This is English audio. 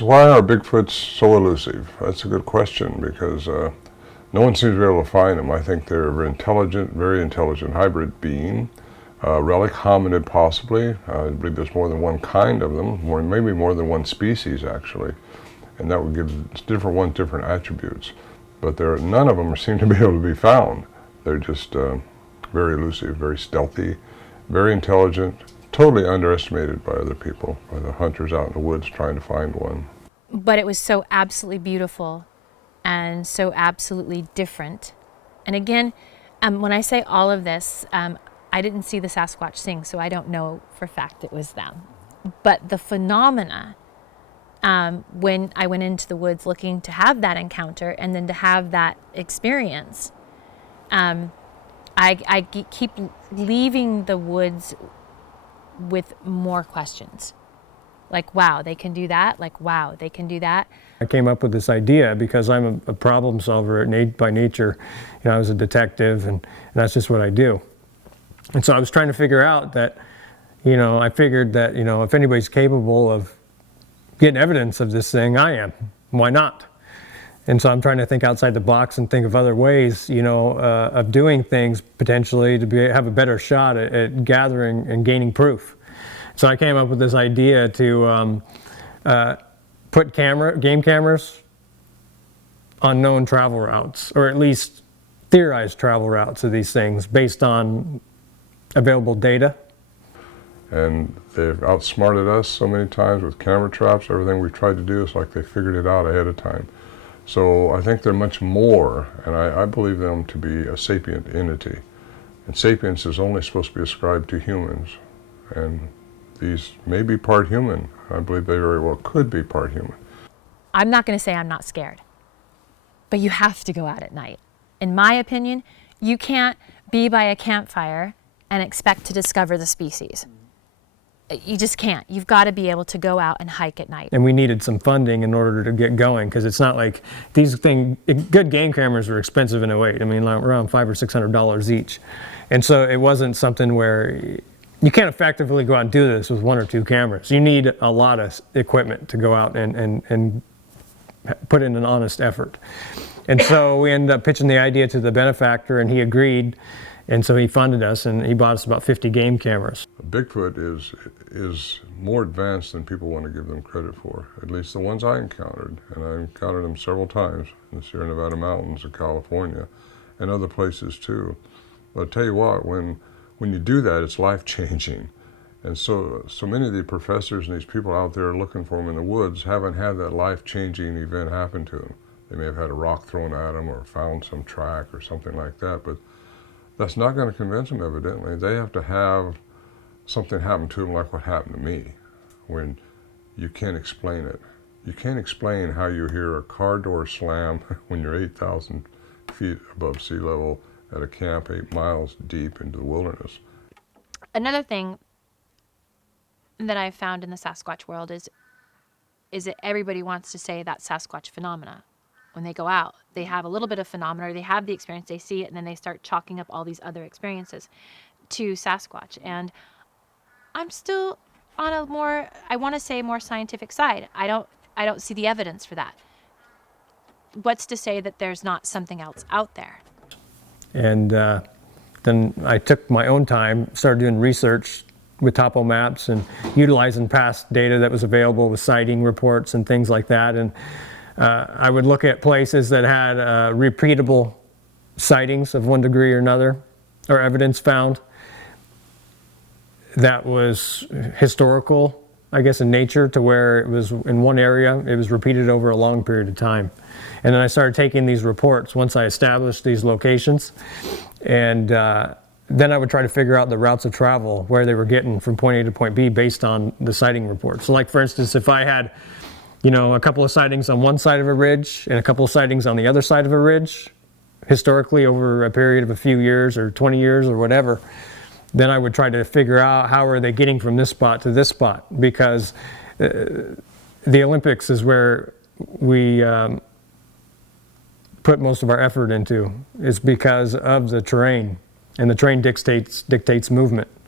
Why are Bigfoots so elusive? That's a good question because no one seems to be able to find them. I think they're very intelligent hybrid being, relic hominid possibly. I believe there's more than one kind of them, maybe more than one species actually, and that would give different attributes. But none of them seem to be able to be found. They're just very elusive, very stealthy, very intelligent. Totally underestimated by other people, by the hunters out in the woods trying to find one. But it was so absolutely beautiful and so absolutely different. And again, when I say all of this, I didn't see the Sasquatch sing, so I don't know for a fact it was them. But the phenomena, when I went into the woods looking to have that encounter and then to have that experience, I keep leaving the woods with more questions. Like, wow, they can do that. Like, wow, they can do that. I came up with this idea because I'm a problem solver by nature. You know, I was a detective and that's just what I do. And so I was trying to figure out that, I figured that, if anybody's capable of getting evidence of this thing, I am. Why not? And so I'm trying to think outside the box and think of other ways, of doing things potentially to have a better shot at gathering and gaining proof. So I came up with this idea to put game cameras on known travel routes, or at least theorized travel routes of these things based on available data. And they've outsmarted us so many times with camera traps. Everything we've tried to do is like they figured it out ahead of time. So I think they're much more, and I believe them to be a sapient entity. And sapience is only supposed to be ascribed to humans. And these may be part human. I believe they very well could be part human. I'm not going to say I'm not scared, but you have to go out at night. In my opinion, you can't be by a campfire and expect to discover the species. You just can't. You've got to be able to go out and hike at night. And we needed some funding in order to get going, because it's not like good game cameras are expensive in '08. I mean, like around $500 or $600 each. And so it wasn't something where you can't effectively go out and do this with one or two cameras. You need a lot of equipment to go out and put in an honest effort. And so we ended up pitching the idea to the benefactor, and he agreed. And so he funded us, and he bought us about 50 game cameras. Bigfoot is more advanced than people want to give them credit for, at least the ones I encountered. And I encountered them several times in the Sierra Nevada mountains of California and other places too. But I'll tell you what, when you do that, it's life-changing. And so many of the professors and these people out there looking for them in the woods haven't had that life-changing event happen to them. They may have had a rock thrown at them or found some track or something like that, but that's not going to convince them, evidently. They have to have something happen to them like what happened to me, when you can't explain it. You can't explain how you hear a car door slam when you're 8,000 feet above sea level at a camp 8 miles deep into the wilderness. Another thing that I've found in the Sasquatch world is that everybody wants to say that Sasquatch phenomena. When they go out, they have a little bit of phenomena, or they have the experience, they see it, and then they start chalking up all these other experiences to Sasquatch. And I'm still on a more, I want to say, more scientific side. I don't see the evidence for that. What's to say that there's not something else out there? And then I took my own time, started doing research with topo maps and utilizing past data that was available with sighting reports and things like that. And I would look at places that had repeatable sightings of one degree or another, or evidence found that was historical, I guess, in nature, to where it was in one area, it was repeated over a long period of time. And then I started taking these reports once I established these locations, and then I would try to figure out the routes of travel, where they were getting from point A to point B based on the sighting reports. So like, for instance, if I had a couple of sightings on one side of a ridge and a couple of sightings on the other side of a ridge, historically over a period of a few years or 20 years or whatever, then I would try to figure out how are they getting from this spot to this spot, because the Olympics is where we put most of our effort into, is because of the terrain, and the terrain dictates movement.